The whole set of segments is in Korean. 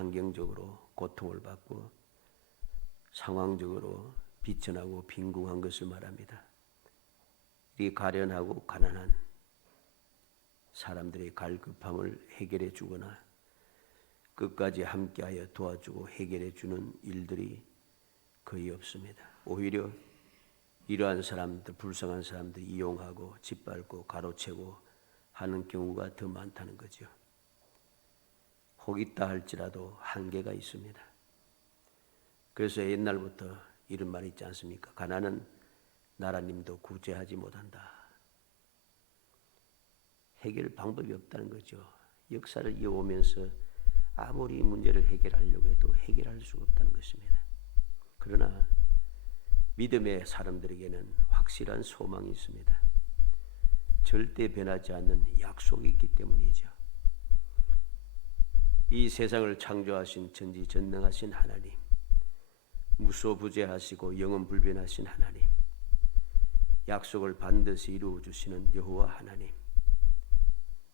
환경적으로 고통을 받고 상황적으로 비천하고 빈궁한 것을 말합니다. 이 가련하고 가난한 사람들의 갈급함을 해결해 주거나 끝까지 함께하여 도와주고 해결해 주는 일들이 거의 없습니다. 오히려 이러한 사람들, 불쌍한 사람들 이용하고 짓밟고 가로채고 하는 경우가 더 많다는 거죠. 혹 있다 할지라도 한계가 있습니다. 그래서 옛날부터 이런 말이 있지 않습니까? 가난은 나라님도 구제하지 못한다. 해결 방법이 없다는 거죠. 역사를 이어오면서 아무리 문제를 해결하려고 해도 해결할 수가 없다는 것입니다. 그러나 믿음의 사람들에게는 확실한 소망이 있습니다. 절대 변하지 않는 약속이 있기 때문이죠. 이 세상을 창조하신 전지전능하신 하나님, 무소부재하시고 영원불변하신 하나님, 약속을 반드시 이루어주시는 여호와 하나님,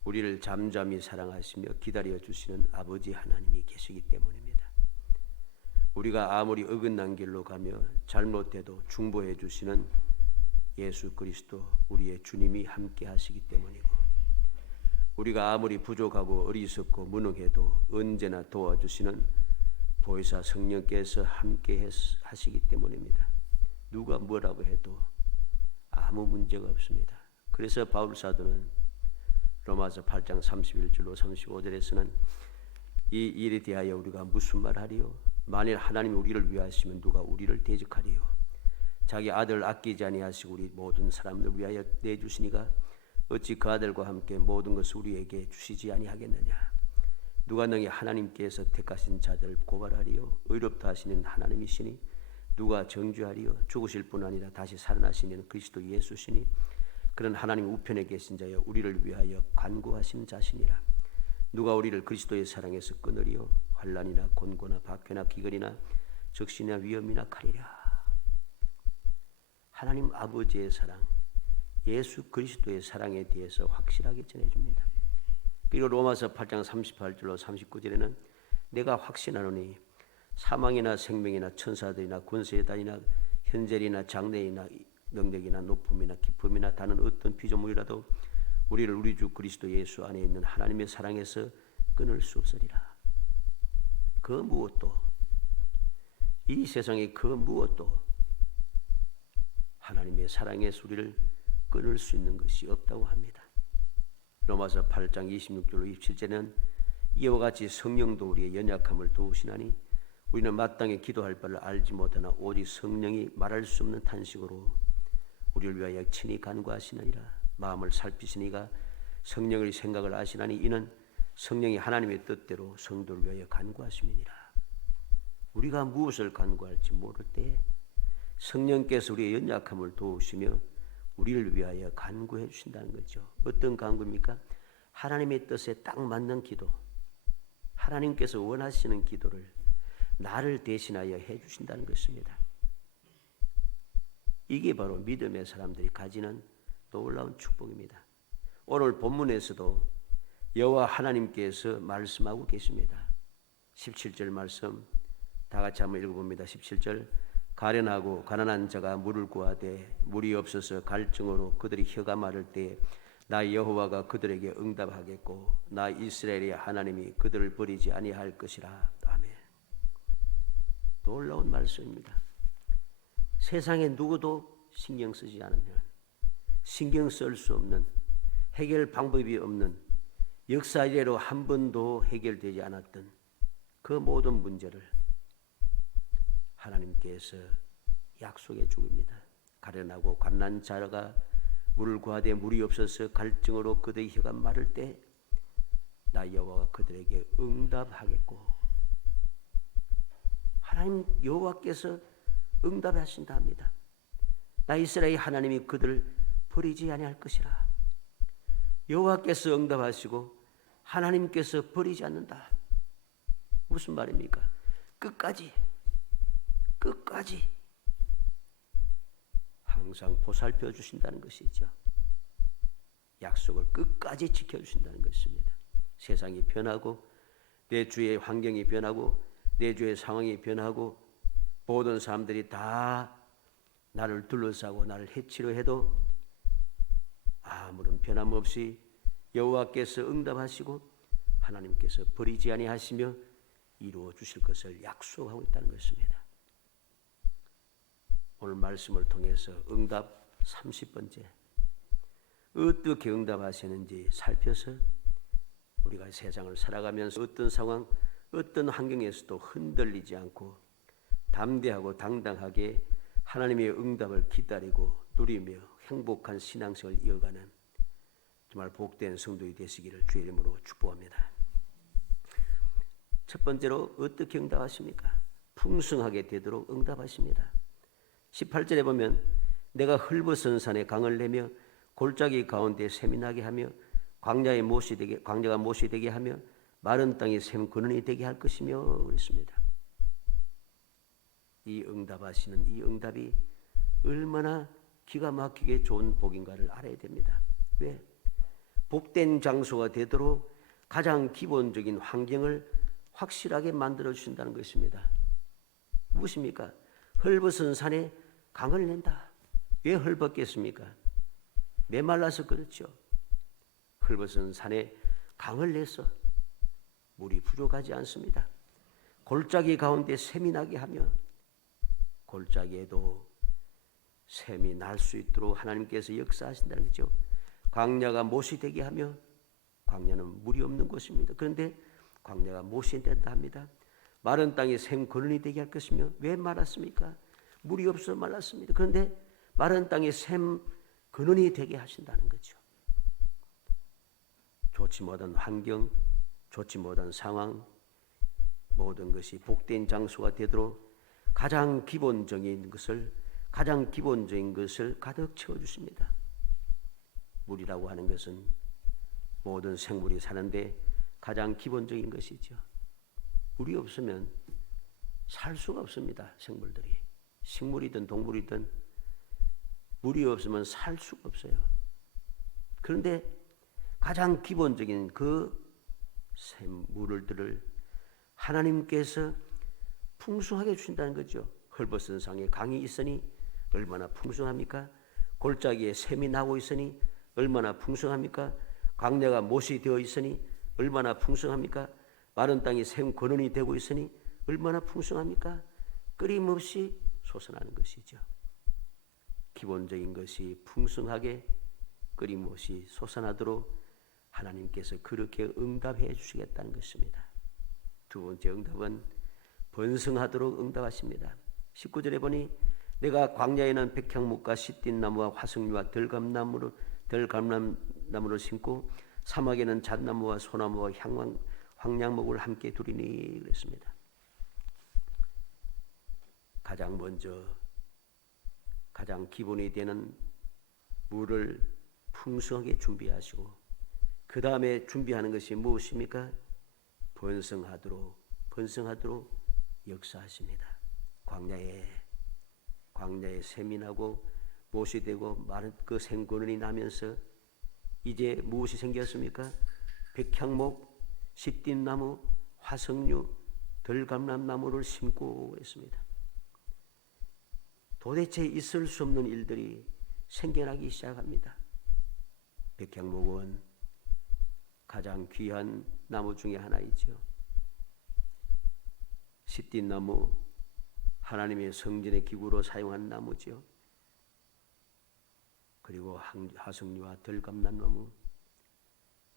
우리를 잠잠히 사랑하시며 기다려주시는 아버지 하나님이 계시기 때문입니다. 우리가 아무리 어긋난 길로 가며 잘못해도 중보해 주시는 예수 그리스도 우리의 주님이 함께 하시기 때문이고, 우리가 아무리 부족하고 어리석고 무능해도 언제나 도와주시는 보혜사 성령께서 함께 하시기 때문입니다. 누가 뭐라고 해도 아무 문제가 없습니다. 그래서 바울 사도는 로마서 8장 31절로 35절에서는 이 일에 대하여 우리가 무슨 말하리요? 만일 하나님이 우리를 위하시면 누가 우리를 대적하리요? 자기 아들을 아끼지 아니하시고 우리 모든 사람을 위하여 내주시니가 어찌 그 아들과 함께 모든 것을 우리에게 주시지 아니하겠느냐? 누가 너희 하나님께서 택하신 자들을 고발하리요? 의롭다 하시는 하나님이시니 누가 정죄하리요? 죽으실 뿐 아니라 다시 살아나시는 그리스도 예수시니 그런 하나님 우편에 계신 자여 우리를 위하여 간구하신 자시니라. 누가 우리를 그리스도의 사랑에서 끊으리요? 환난이나 곤고나 박해나 기근이나 적신이나 위험이나 칼이라. 하나님 아버지의 사랑, 예수 그리스도의 사랑에 대해서 확실하게 전해줍니다. 그리고 로마서 8장 38절로 39절에는 내가 확신하노니 사망이나 생명이나 천사들이나 권세단이나 현재이나 장래이나 능력이나 높음이나 깊음이나 다른 어떤 피조물이라도 우리를 우리 주 그리스도 예수 안에 있는 하나님의 사랑에서 끊을 수 없으리라. 그 무엇도, 이 세상의 그 무엇도 하나님의 사랑에서 우리를 끊을 수 있는 것이 없다고 합니다. 로마서 8장 26절로 27절에는 이와 같이 성령도 우리의 연약함을 도우시나니 우리는 마땅히 기도할 바를 알지 못하나 오직 성령이 말할 수 없는 탄식으로 우리를 위하여 친히 간구하시느니라. 마음을 살피시니가 성령의 생각을 아시나니 이는 성령이 하나님의 뜻대로 성도를 위하여 간구하심이니라. 우리가 무엇을 간구할지 모를 때에 성령께서 우리의 연약함을 도우시며 우리를 위하여 간구해 주신다는 거죠. 어떤 간구입니까? 하나님의 뜻에 딱 맞는 기도, 하나님께서 원하시는 기도를 나를 대신하여 해 주신다는 것입니다. 이게 바로 믿음의 사람들이 가지는 놀라운 축복입니다. 오늘 본문에서도 여호와 하나님께서 말씀하고 계십니다. 17절 말씀 다 같이 한번 읽어봅니다. 17절 가련하고 가난한 자가 물을 구하되 물이 없어서 갈증으로 그들이 혀가 마를 때 나 여호와가 그들에게 응답하겠고 나 이스라엘의 하나님이 그들을 버리지 아니할 것이라. 아멘. 놀라운 말씀입니다. 세상에 누구도 신경 쓰지 않으면, 신경 쓸 수 없는, 해결 방법이 없는, 역사 이래로 한 번도 해결되지 않았던 그 모든 문제를 하나님께서 약속해 주입니다. 가련하고 갓난 자가 물을 구하되 물이 없어서 갈증으로 그들의 혀가 마를 때 나 여호와가 그들에게 응답하겠고, 하나님 여호와께서 응답하신다 합니다. 나 이스라엘 하나님이 그들을 버리지 아니할 것이라. 여호와께서 응답하시고 하나님께서 버리지 않는다. 무슨 말입니까? 끝까지 항상 보살펴 주신다는 것이죠. 약속을 끝까지 지켜주신다는 것입니다. 세상이 변하고 내 주위의 환경이 변하고 내 주위의 상황이 변하고 모든 사람들이 다 나를 둘러싸고 나를 해치려 해도 아무런 변함없이 여호와께서 응답하시고 하나님께서 버리지 아니하시며 이루어 주실 것을 약속하고 있다는 것입니다. 오늘 말씀을 통해서 응답 30번째 어떻게 응답하시는지 살펴서 우리가 세상을 살아가면서 어떤 상황, 어떤 환경에서도 흔들리지 않고 담대하고 당당하게 하나님의 응답을 기다리고 누리며 행복한 신앙생활을 이어가는 정말 복된 성도이 되시기를 주의 이름으로 축복합니다. 첫 번째로 어떻게 응답하십니까? 풍성하게 되도록 응답하십니다. 18절에 보면 내가 헐벗은 산에 강을 내며 골짜기 가운데 샘이 나게 하며 광야가 못이 되게 하며 마른 땅이 샘 근원이 되게 할 것이며 그랬습니다. 이 응답하시는 이 응답이 얼마나 기가 막히게 좋은 복인가를 알아야 됩니다. 왜? 복된 장소가 되도록 가장 기본적인 환경을 확실하게 만들어 주신다는 것입니다. 무엇입니까? 헐벗은 산에 강을 낸다. 왜 헐벗겠습니까? 메말라서 그렇죠. 헐벗은 산에 강을 내서 물이 부족하지 않습니다. 골짜기 가운데 샘이 나게 하며 골짜기에도 샘이 날 수 있도록 하나님께서 역사하신다는 거죠. 광야가 못이 되게 하며 광야는 물이 없는 곳입니다. 그런데 광야가 못이 된다 합니다. 마른 땅이 샘 근원이 되게 할 것이며 왜 말았습니까? 물이 없어 말랐습니다. 그런데 마른 땅이 샘 근원이 되게 하신다는 거죠. 좋지 못한 환경, 좋지 못한 상황, 모든 것이 복된 장소가 되도록 가장 기본적인 것을 가득 채워주십니다. 물이라고 하는 것은 모든 생물이 사는데 가장 기본적인 것이죠. 물이 없으면 살 수가 없습니다. 생물들이. 식물이든 동물이든 물이 없으면 살 수가 없어요. 그런데 가장 기본적인 그 샘물들을 하나님께서 풍성하게 주신다는 거죠. 헐벗은 상에 강이 있으니 얼마나 풍성합니까? 골짜기에 샘이 나고 있으니 얼마나 풍성합니까? 광야가 못이 되어 있으니 얼마나 풍성합니까? 마른 땅이 샘 근원이 되고 있으니 얼마나 풍성합니까? 끊임없이 솟아나는 것이죠. 기본적인 것이 풍성하게 끊임없이 솟아나도록 하나님께서 그렇게 응답해 주시겠다는 것입니다. 두 번째 응답은 번성하도록 응답하십니다. 19절에 보니 내가 광야에는 백향목과 시띠나무와 화석류와 들감남나무를 심고 사막에는 잣나무와 소나무와 황량목을 함께 두리니 그랬습니다. 가장 먼저 가장 기본이 되는 물을 풍성하게 준비하시고 그 다음에 준비하는 것이 무엇입니까? 번성하도록 역사하십니다. 광야에 샘이 나고 못이 되고 마른 그 샘근원이 나면서 이제 무엇이 생겼습니까? 백향목, 시띠나무, 화석류, 들감남나무를 심고 했습니다. 도대체 있을 수 없는 일들이 생겨나기 시작합니다. 백향목은 가장 귀한 나무 중에 하나이죠. 시띠나무, 하나님의 성전의 기구로 사용한 나무죠. 그리고 화석류와 들감남나무,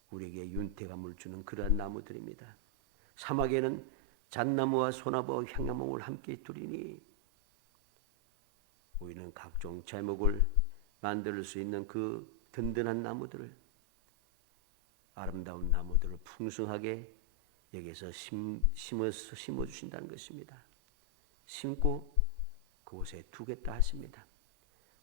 우리에게 윤택함을 주는 그러한 나무들입니다. 사막에는 잣나무와 소나무와 향나무를 함께 두리니 우리는 각종 제목을 만들 수 있는 그 든든한 나무들을, 아름다운 나무들을 풍성하게 여기서 심어주신다는 것입니다. 심고 그곳에 두겠다 하십니다.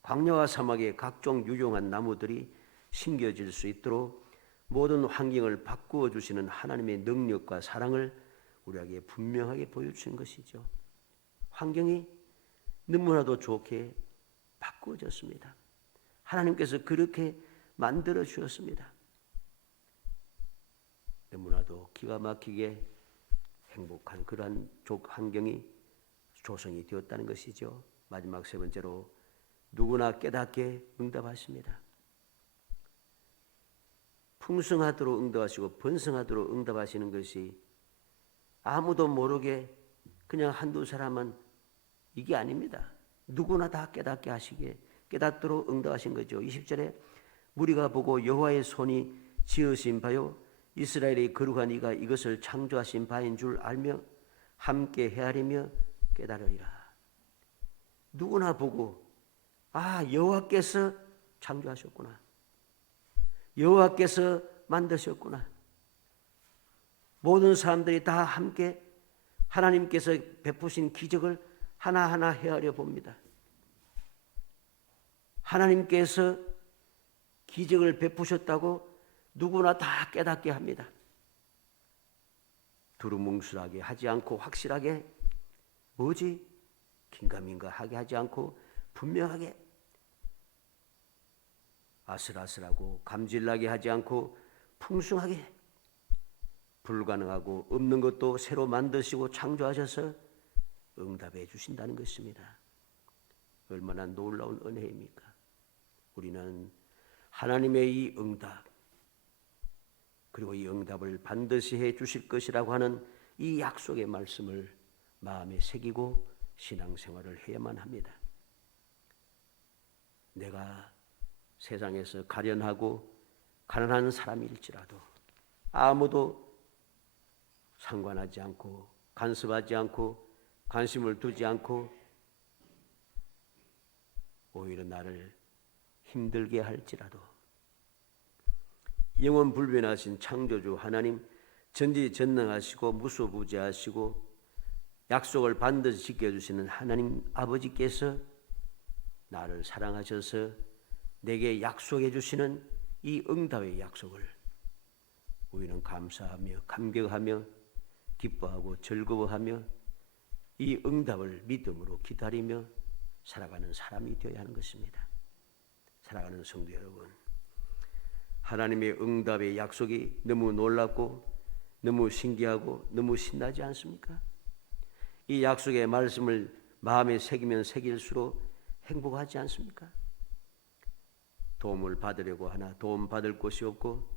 광야와 사막에 각종 유용한 나무들이 심겨질 수 있도록 모든 환경을 바꾸어 주시는 하나님의 능력과 사랑을 우리에게 분명하게 보여주신 것이죠. 환경이 너무나도 좋게 바꾸어졌습니다. 하나님께서 그렇게 만들어 주셨습니다. 너무나도 기가 막히게 행복한 그러한 환경이 조성이 되었다는 것이죠. 마지막 세 번째로 누구나 깨닫게 응답하십니다. 풍성하도록 응답하시고 번성하도록 응답하시는 것이 아무도 모르게 그냥 한두 사람은 이게 아닙니다. 누구나 다 깨닫게 하시게 깨닫도록 응답하신 거죠. 20절에 무리가 보고 여호와의 손이 지으신 바요 이스라엘의 거룩한 이가 이것을 창조하신 바인 줄 알며 함께 헤아리며 깨달으리라. 누구나 보고 여호와께서 창조하셨구나. 여호와께서 만드셨구나. 모든 사람들이 다 함께 하나님께서 베푸신 기적을 하나하나 헤아려 봅니다. 하나님께서 기적을 베푸셨다고 누구나 다 깨닫게 합니다. 두루뭉술하게 하지 않고 확실하게 긴가민가하게 하지 않고 분명하게 아슬아슬하고 감질나게 하지 않고 풍성하게 불가능하고 없는 것도 새로 만드시고 창조하셔서 응답해 주신다는 것입니다. 얼마나 놀라운 은혜입니까? 우리는 하나님의 이 응답 그리고 이 응답을 반드시 해 주실 것이라고 하는 이 약속의 말씀을 마음에 새기고 신앙생활을 해야만 합니다. 내가 세상에서 가련하고 가난한 사람일지라도 아무도 상관하지 않고 간섭하지 않고 관심을 두지 않고 오히려 나를 힘들게 할지라도 영원 불변하신 창조주 하나님 전지전능하시고 무소부재하시고 약속을 반드시 지켜주시는 하나님 아버지께서 나를 사랑하셔서 내게 약속해 주시는 이 응답의 약속을 우리는 감사하며 감격하며 기뻐하고 즐거워하며 이 응답을 믿음으로 기다리며 살아가는 사람이 되어야 하는 것입니다. 사랑하는 성도 여러분, 하나님의 응답의 약속이 너무 놀랍고 너무 신기하고 너무 신나지 않습니까? 이 약속의 말씀을 마음에 새기면 새길수록 행복하지 않습니까? 도움을 받으려고 하나 도움받을 곳이 없고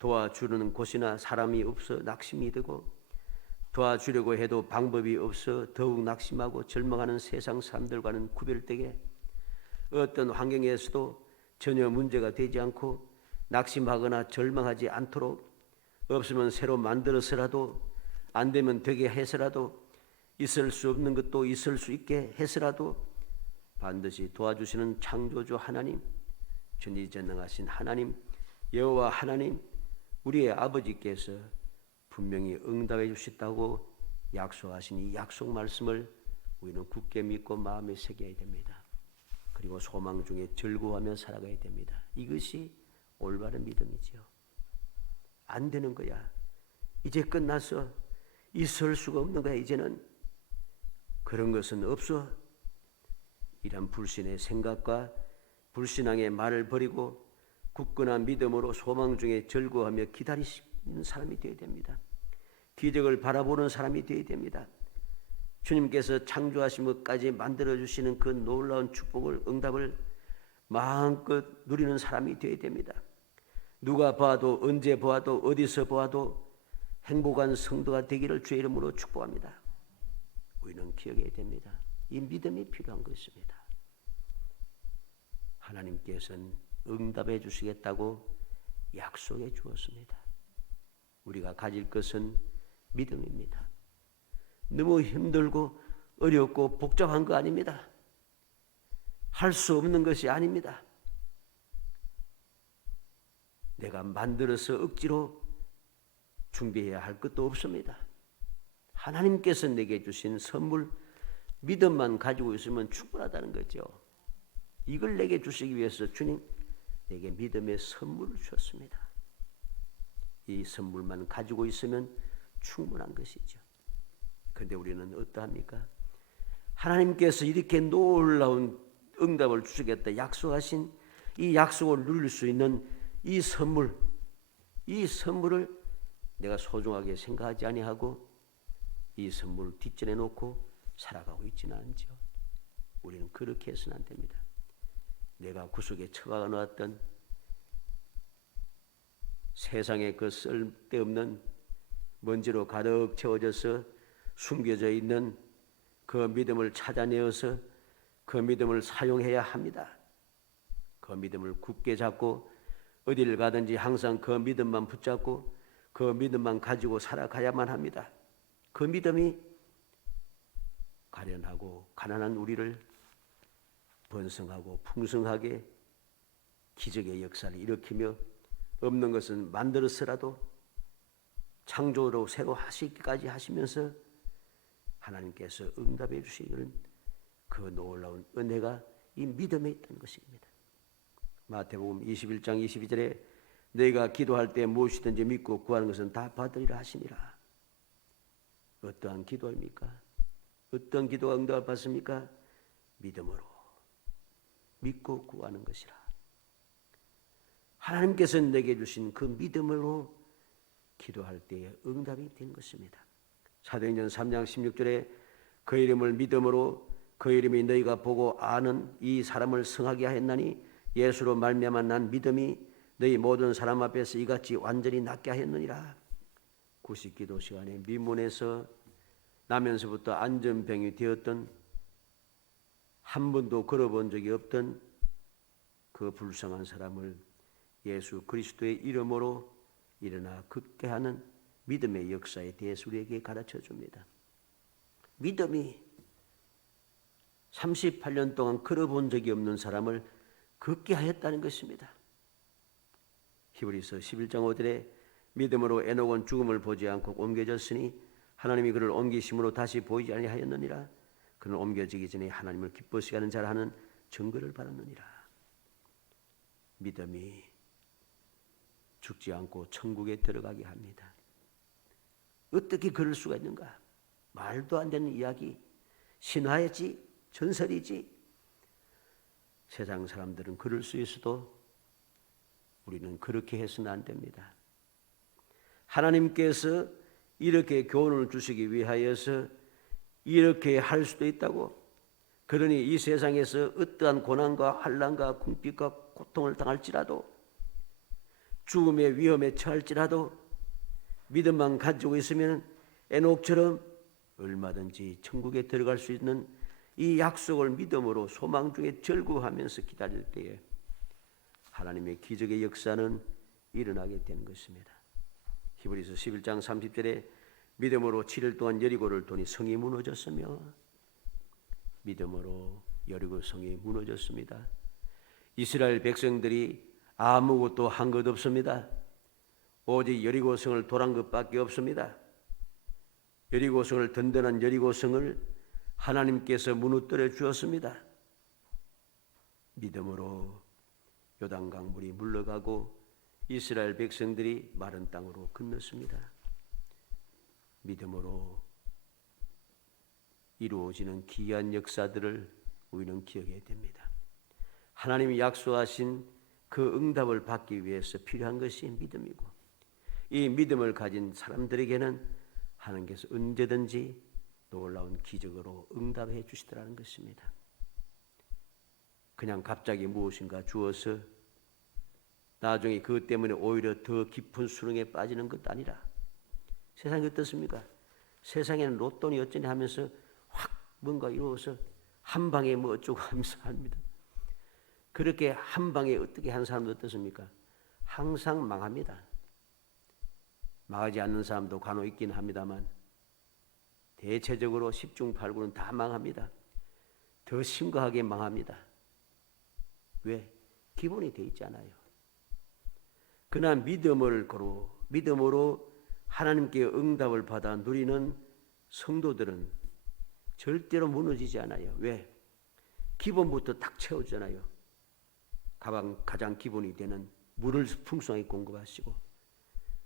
도와주는 곳이나 사람이 없어 낙심이 되고 도와주려고 해도 방법이 없어 더욱 낙심하고 절망하는 세상 사람들과는 구별되게 어떤 환경에서도 전혀 문제가 되지 않고 낙심하거나 절망하지 않도록 없으면 새로 만들어서라도 안 되면 되게 해서라도 있을 수 없는 것도 있을 수 있게 해서라도 반드시 도와주시는 창조주 하나님, 전지전능하신 하나님, 여호와 하나님, 우리의 아버지께서 분명히 응답해 주셨다고 약속하신 이 약속 말씀을 우리는 굳게 믿고 마음에 새겨야 됩니다. 그리고 소망 중에 즐거워하며 살아가야 됩니다. 이것이 올바른 믿음이죠. 안 되는 거야. 이제 끝났어. 있을 수가 없는 거야. 이제는 그런 것은 없어. 이런 불신의 생각과 불신앙의 말을 버리고 굳건한 믿음으로 소망 중에 즐거워하며 기다리시는 사람이 되어야 됩니다. 기적을 바라보는 사람이 되어야 됩니다. 주님께서 창조하신 것까지 만들어주시는 그 놀라운 축복을 응답을 마음껏 누리는 사람이 되어야 됩니다. 누가 봐도 언제 보아도 어디서 보아도 행복한 성도가 되기를 주의 이름으로 축복합니다. 우리는 기억해야 됩니다. 이 믿음이 필요한 것입니다. 하나님께서는 응답해 주시겠다고 약속해 주었습니다. 우리가 가질 것은 믿음입니다. 너무 힘들고 어렵고 복잡한 거 아닙니다. 할 수 없는 것이 아닙니다. 내가 만들어서 억지로 준비해야 할 것도 없습니다. 하나님께서 내게 주신 선물, 믿음만 가지고 있으면 충분하다는 거죠. 이걸 내게 주시기 위해서 주님 내게 믿음의 선물을 주셨습니다. 이 선물만 가지고 있으면 충분한 것이죠. 그런데 우리는 어떠합니까? 하나님께서 이렇게 놀라운 응답을 주시겠다 약속하신 이 약속을 누릴 수 있는 이 선물을 내가 소중하게 생각하지 아니하고 이 선물을 뒷전에 놓고 살아가고 있지는 않죠. 우리는 그렇게 해서는 안 됩니다. 내가 구석에 처박아 놓았던 세상에 그 쓸데없는 먼지로 가득 채워져서 숨겨져 있는 그 믿음을 찾아내어서 그 믿음을 사용해야 합니다. 그 믿음을 굳게 잡고 어디를 가든지 항상 그 믿음만 붙잡고 그 믿음만 가지고 살아가야만 합니다. 그 믿음이 가련하고 가난한 우리를 번성하고 풍성하게 기적의 역사를 일으키며 없는 것은 만들어서라도 창조로 새로 하시기까지 하시면서 하나님께서 응답해 주시는 그 놀라운 은혜가 이 믿음에 있다는 것입니다. 마태복음 21장 22절에 너희가 기도할 때 무엇이든지 믿고 구하는 것은 다 받으리라 하시니라. 어떠한 기도입니까? 어떤 기도가 응답을 받습니까? 믿음으로 믿고 구하는 것이라. 하나님께서 내게 주신 그 믿음으로 기도할 때에 응답이 된 것입니다. 사도행전 3장 16절에 그 이름을 믿음으로 그 이름이 너희가 보고 아는 이 사람을 성하게 하였나니 예수로 말미암아 난 믿음이 너희 모든 사람 앞에서 이같이 완전히 낫게 하였느니라. 구식기도 시간에 미문에서 나면서부터 안전병이 되었던 한 번도 걸어본 적이 없던 그 불쌍한 사람을 예수 그리스도의 이름으로 일어나 걷게 하는 믿음의 역사에 대해서 우리에게 가르쳐 줍니다. 믿음이 38년 동안 걸어본 적이 없는 사람을 걷게 하였다는 것입니다. 히브리서 11장 5절에 믿음으로 에녹은 죽음을 보지 않고 옮겨졌으니 하나님이 그를 옮기심으로 다시 보이지 아니하였느니라. 그는 옮겨지기 전에 하나님을 기뻐시게 하는 자라 하는 증거를 받았느니라. 믿음이 죽지 않고 천국에 들어가게 합니다. 어떻게 그럴 수가 있는가? 말도 안 되는 이야기, 신화이지 전설이지. 세상 사람들은 그럴 수 있어도 우리는 그렇게 해서는 안 됩니다. 하나님께서 이렇게 교훈을 주시기 위하여서 이렇게 할 수도 있다고. 그러니 이 세상에서 어떠한 고난과 환난과 궁핍과 고통을 당할지라도 죽음의 위험에 처할지라도 믿음만 가지고 있으면 에녹처럼 얼마든지 천국에 들어갈 수 있는 이 약속을 믿음으로 소망 중에 절구하면서 기다릴 때에 하나님의 기적의 역사는 일어나게 되는 것입니다. 히브리서 11장 30절에 믿음으로 7일 동안 여리고를 도니 성이 무너졌으며 믿음으로 여리고 성이 무너졌습니다. 이스라엘 백성들이 아무것도 한 것 없습니다. 오직 여리고성을 돌한 것밖에 없습니다. 여리고성을 든든한 여리고성을 하나님께서 무너뜨려 주었습니다. 믿음으로 요단강 물이 물러가고 이스라엘 백성들이 마른 땅으로 건넜습니다. 믿음으로 이루어지는 기이한 역사들을 우리는 기억해야 됩니다. 하나님이 약속하신 그 응답을 받기 위해서 필요한 것이 믿음이고 이 믿음을 가진 사람들에게는 하나님께서 언제든지 놀라운 기적으로 응답해 주시더라는 것입니다. 그냥 갑자기 무엇인가 주어서 나중에 그것 때문에 오히려 더 깊은 수렁에 빠지는 것도 아니라 세상이 어떻습니까? 세상에는 로또니 어쩌니 하면서 확 뭔가 이루어서 한 방에 뭐 어쩌고 하면서 합니다. 그렇게 한 방에 어떻게 한 사람도 어떻습니까? 항상 망합니다. 망하지 않는 사람도 간혹 있긴 합니다만 대체적으로 10중 8구는 다 망합니다. 더 심각하게 망합니다. 왜? 기본이 돼 있잖아요. 그러나 믿음으로 하나님께 응답을 받아 누리는 성도들은 절대로 무너지지 않아요. 왜? 기본부터 딱 채워주잖아요. 가장 기본이 되는 물을 풍성하게 공급하시고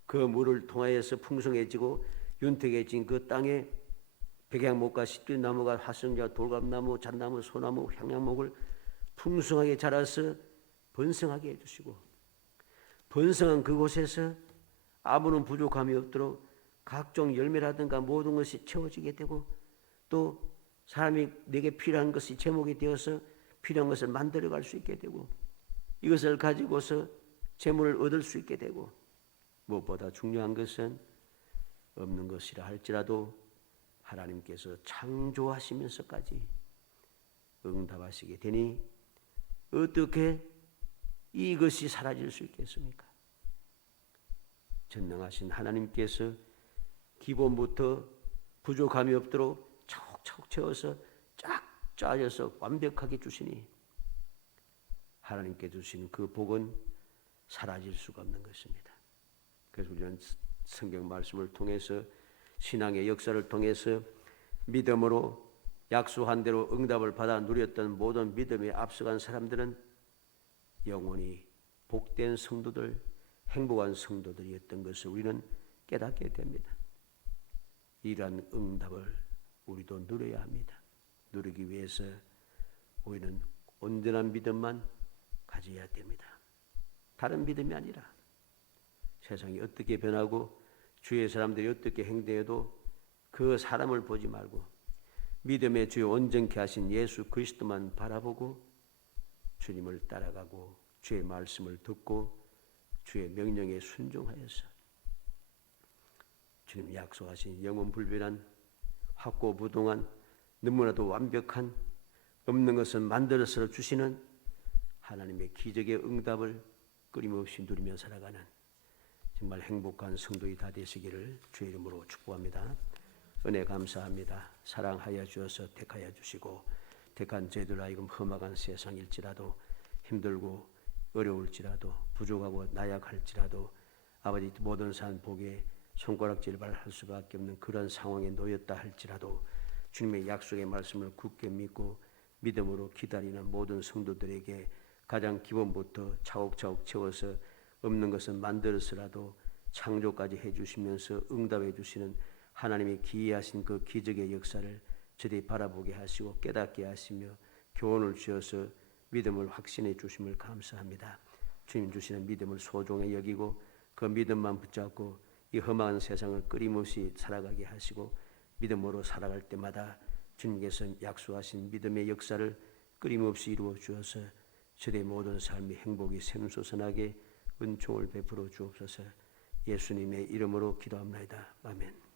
그 물을 통하여서 풍성해지고 윤택해진 그 땅에 백향목과 시뚜나무가 화성자 돌감나무 잣나무 소나무 향양목을 풍성하게 자라서 번성하게 해주시고 번성한 그곳에서 아무런 부족함이 없도록 각종 열매라든가 모든 것이 채워지게 되고 또 사람이 내게 필요한 것이 제목이 되어서 필요한 것을 만들어갈 수 있게 되고 이것을 가지고서 재물을 얻을 수 있게 되고 무엇보다 중요한 것은 없는 것이라 할지라도 하나님께서 창조하시면서까지 응답하시게 되니 어떻게 이것이 사라질 수 있겠습니까? 전능하신 하나님께서 기본부터 부족함이 없도록 차곡차곡 채워서 쫙 짜여서 완벽하게 주시니 하나님께 주신 그 복은 사라질 수가 없는 것입니다. 그래서 우리는 성경 말씀을 통해서 신앙의 역사를 통해서 믿음으로 약속한 대로 응답을 받아 누렸던 모든 믿음에 앞서간 사람들은 영원히 복된 성도들, 행복한 성도들이었던 것을 우리는 깨닫게 됩니다. 이러한 응답을 우리도 누려야 합니다. 누리기 위해서 우리는 온전한 믿음만 가져야 됩니다. 다른 믿음이 아니라 세상이 어떻게 변하고 주의 사람들이 어떻게 행동해도 그 사람을 보지 말고 믿음의 주요 온전케 하신 예수 그리스도만 바라보고 주님을 따라가고 주의 말씀을 듣고 주의 명령에 순종하여서 주님 약속하신 영원불변한 확고부동한 너무나도 완벽한 없는 것을 만들어서 주시는 하나님의 기적의 응답을 끊임없이 누리며 살아가는 정말 행복한 성도이 다 되시기를 주의 이름으로 축복합니다. 은혜 감사합니다. 사랑하여 주어서 택하여 주시고 택한 저희들 하여금 험악한 세상일지라도 힘들고 어려울지라도 부족하고 나약할지라도 아버지 모든 산 복에 손가락질을 할 수밖에 없는 그런 상황에 놓였다 할지라도 주님의 약속의 말씀을 굳게 믿고 믿음으로 기다리는 모든 성도들에게 가장 기본부터 차곡차곡 채워서 없는 것을 만들어서라도 창조까지 해주시면서 응답해 주시는 하나님의 기이하신 그 기적의 역사를 저들이 바라보게 하시고 깨닫게 하시며 교훈을 주셔서 믿음을 확신해 주심을 감사합니다. 주님 주시는 믿음을 소중히 여기고 그 믿음만 붙잡고 이 험한 세상을 끊임없이 살아가게 하시고 믿음으로 살아갈 때마다 주님께서 약속하신 믿음의 역사를 끊임없이 이루어 주어서 저들의 모든 삶의 행복이 샘솟아나게 은총을 베풀어 주옵소서. 예수님의 이름으로 기도합니다. 아멘.